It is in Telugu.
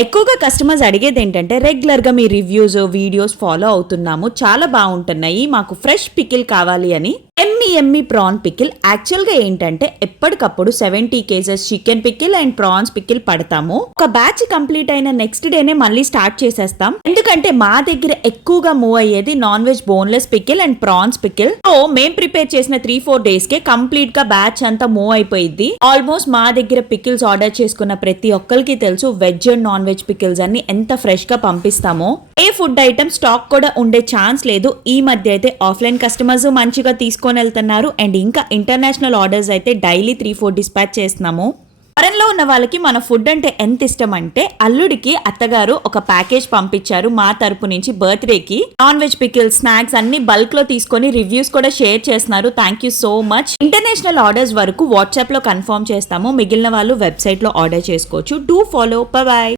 ఎక్కువగా కస్టమర్స్ అడిగేది ఏంటంటే రెగ్యులర్ గా మీ రివ్యూస్ వీడియోస్ ఫాలో అవుతున్నాము, చాలా బాగుంటున్నాయి, మాకు ఫ్రెష్ పికిల్ కావాలి అని. ఎమ్మి ప్రాన్ పికిల్ యాక్చువల్ గా ఏంటంటే ఎప్పటికప్పుడు 70 kgs chicken pickle and prawns pickle పడతాము. ఒక బ్యాచ్ కంప్లీట్ అయిన నెక్స్ట్ డేనే మళ్ళీ స్టార్ట్ చేసేస్తాం. ఎందుకంటే మా దగ్గర ఎక్కువగా మూవ్ అయ్యేది non veg boneless pickle and prawns pickle. So మేం ప్రిపేర్ చేసిన 3-4 డేస్ కే కంప్లీట్ గా బ్యాచ్ అంతా మూవ్ అయిపోయింది. ఆల్మోస్ట్ మా దగ్గర పికిల్స్ ఆర్డర్ చేసుకున్న ప్రతి ఒక్కరికి తెలుసు veg and non veg pickles అన్ని ఎంత ఫ్రెష్ గా పంపిస్తామో. ఏ ఫుడ్ ఐటమ్ స్టాక్ కూడా ఉండే ఛాన్స్ లేదు. ఈ మధ్య అయితే ఆఫ్లైన్ కస్టమర్స్ మంచిగా తీసుకొని వెళ్తున్నారు అండ్ ఇంకా ఇంటర్నేషనల్ ఆర్డర్స్ అయితే డైలీ 3-4 డిస్పాచ్ చేస్తున్నాము. ఫారెన్ లో ఉన్న వాళ్ళకి మన ఫుడ్ అంటే ఎంత ఇష్టం అంటే అల్లుడికి అత్తగారు ఒక ప్యాకేజ్ పంపించారు మా తరపు నుంచి బర్త్డేకి. నాన్ వెజ్ పికిల్స్ స్నాక్స్ అన్ని బల్క్ లో తీసుకొని రివ్యూస్ కూడా షేర్ చేస్తున్నారు. Thank you so much. International orders వరకు వాట్సాప్ లో కన్ఫర్మ్ చేస్తాము, మిగిలిన వాళ్ళు వెబ్సైట్ లో ఆర్డర్ చేసుకోవచ్చు. Do follow. బై.